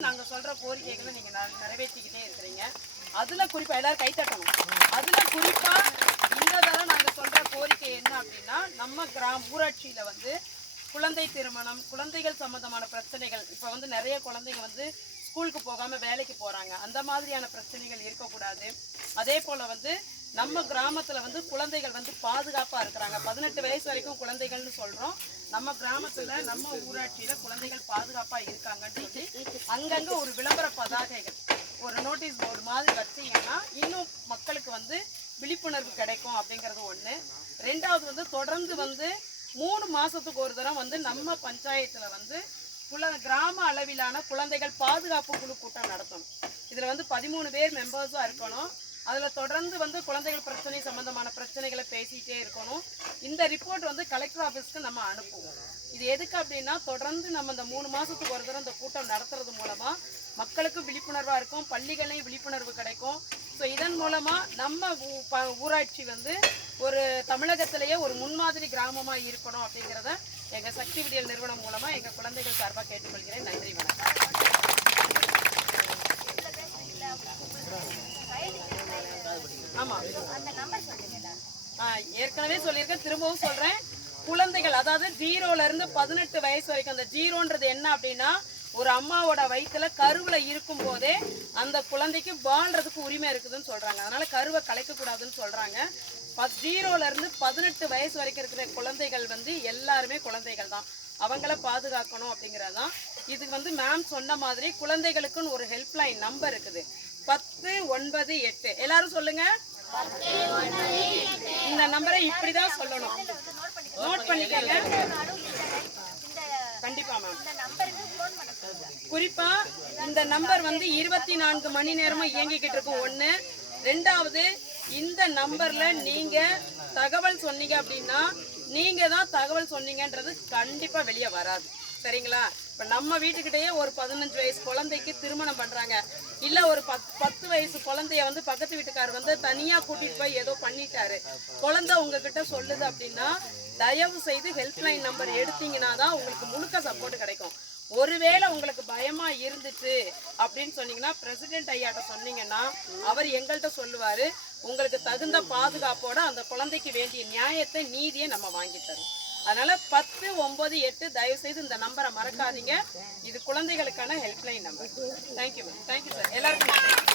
நாங்க சொல்ற கோரிக்கைகளை நீங்க நிறைவேற்றிக்கிட்டே இருக்கிறீங்க. அதுல குறிப்பா எல்லாரும் கைத்தட்டணும் அதுல குறிப்பா இந்த தடவை நாங்க சொல்ற கோரிக்கை என்ன அப்படின்னா நம்ம கிராம ஊராட்சியில வந்து குழந்தை திருமணம் குழந்தைகள் சம்பந்தமான பிரச்சனைகள் இப்ப வந்து நிறைய குழந்தைங்க வந்து ஸ்கூலுக்கு போகாம வேலைக்கு போறாங்க. அந்த மாதிரியான பிரச்சனைகள் இருக்கக்கூடாது. அதே போல வந்து நம்ம கிராமத்துல வந்து குழந்தைகள் வந்து பாதுகாப்பா இருக்கிறாங்க. பதினெட்டு வயசு வரைக்கும் குழந்தைகள்னு சொல்றோம். நம்ம கிராமத்துல நம்ம ஊராட்சியில குழந்தைகள் பாதுகாப்பா இருக்காங்கன்னு சொல்லி அங்கங்க ஒரு விளம்பர பதாகைகள் ஒரு நோட்டீஸ் போர்டு மாதிரி வச்சிங்கன்னா இன்னும் மக்களுக்கு வந்து விழிப்புணர்வு கிடைக்கும் அப்படிங்கிறது ஒண்ணு. ரெண்டாவது வந்து தொடர்ந்து வந்து மூணு மாசத்துக்கு ஒரு தரம் வந்து நம்ம பஞ்சாயத்துல வந்து குல கிராம அளவிலான குழந்தைகள் பாதுகாப்பு குழு கூட்டம் நடத்தணும். இதில் வந்து பதிமூணு பேர் மெம்பர்ஸாக இருக்கணும். அதில் தொடர்ந்து வந்து குழந்தைகள் பிரச்சனை சம்மந்தமான பிரச்சனைகளை பேசிகிட்டே இருக்கணும். இந்த ரிப்போர்ட் வந்து கலெக்டர் ஆஃபீஸ்க்கு நம்ம அனுப்புவோம். இது எதுக்கு அப்படின்னா தொடர்ந்து நம்ம இந்த மூணு மாதத்துக்கு ஒரு தடவை இந்த கூட்டம் நடத்துறது மூலமாக மக்களுக்கும் விழிப்புணர்வாக இருக்கும் பள்ளிகளையும் விழிப்புணர்வு கிடைக்கும். மூலமாக நம்ம ஊராட்சி வந்து ஒரு தமிழகத்திலேயே ஒரு முன்மாதிரி கிராமமா இருக்கணும் அப்படிங்கிறத எங்க சக்தி விடியல் நிறுவனம் மூலமாக எங்க குழந்தைகள் சார்பாக கேட்டுக்கொள்கிறேன். நன்றி வணக்கம். ஆமாம் ஏற்கனவே சொல்லியிருக்கேன் திரும்பவும் சொல்றேன். குழந்தைகள் அதாவது ஜீரோலேருந்து பதினெட்டு வயசு வரைக்கும் அந்த ஜீரோன்றது என்ன அப்படின்னா ஒரு அம்மாவோட வயிற்றுல கருவில் இருக்கும் போதே அந்த குழந்தைக்கு வாழ்றதுக்கு உரிமை இருக்குதுன்னு சொல்றாங்க. அதனால கருவை கலைக்க கூடாதுன்னு சொல்றாங்க. பத்- ஜீரோல இருந்து பதினெட்டு வயசு வரைக்கும் இருக்கிற குழந்தைகள் வந்து எல்லாருமே குழந்தைகள் தான். அவங்கள பாதுகாக்கணும் அப்படிங்கறதுதான் இது வந்து மேம் சொன்ன மாதிரி குழந்தைகளுக்குன்னு ஒரு ஹெல்ப்லைன் நம்பர் இருக்குது. பத்து ஒன்பது எட்டு. எல்லாரும் சொல்லுங்க. இந்த நம்பரை இப்படிதான் சொல்லணும். நோட் பண்ணிக்கோங்க. கண்டிப்பா மேம் குறிப்பா இந்த நம்பர் வந்து இருபத்தி நான்கு மணி நேரமும் இயங்கிக்கிட்டு இருக்கும். ஒண்ணு. ரெண்டாவது இந்த நம்பர்ல நீங்க தகவல் சொன்னீங்க அப்படின்னா நீங்க தான் தகவல் சொன்னீங்கன்றது கண்டிப்பா வெளியே வராது. சரிங்களா? இப்ப நம்ம வீட்டுக்கிட்டயே ஒரு பதினஞ்சு வயசு குழந்தைக்கு திருமணம் பண்றாங்க. இல்ல ஒரு பத் பத்து வயசு குழந்தைய வந்து பக்கத்து வீட்டுக்காரர் வந்து தனியா கூட்டிட்டு போய் ஏதோ பண்ணிட்டாரு. குழந்தை உங்ககிட்ட சொல்லுது அப்படின்னா தயவு செய்து ஹெல்ப்லைன் நம்பர் எடுத்தீங்கன்னா தான் உங்களுக்கு முழுக்க சப்போர்ட் கிடைக்கும். ஒருவேளை உங்களுக்கு பயமா இருந்துச்சு அப்படின்னு சொன்னீங்கன்னா பிரசிடென்ட் ஐயாட்ட சொன்னீங்கன்னா அவர் எங்கள்கிட்ட சொல்லுவாரு உங்களுக்கு தகுந்த பாதுகாப்போட அந்த குழந்தைக்கு வேண்டிய நியாயத்தை நீதியை நம்ம வாங்கி தரும். அதனால பத்து ஒன்பது எட்டு தயவு செய்து இந்த நம்பரை மறக்காதீங்க. இது குழந்தைகளுக்கான helpline number thank you ma'am thank you sir எல்லாருக்கும்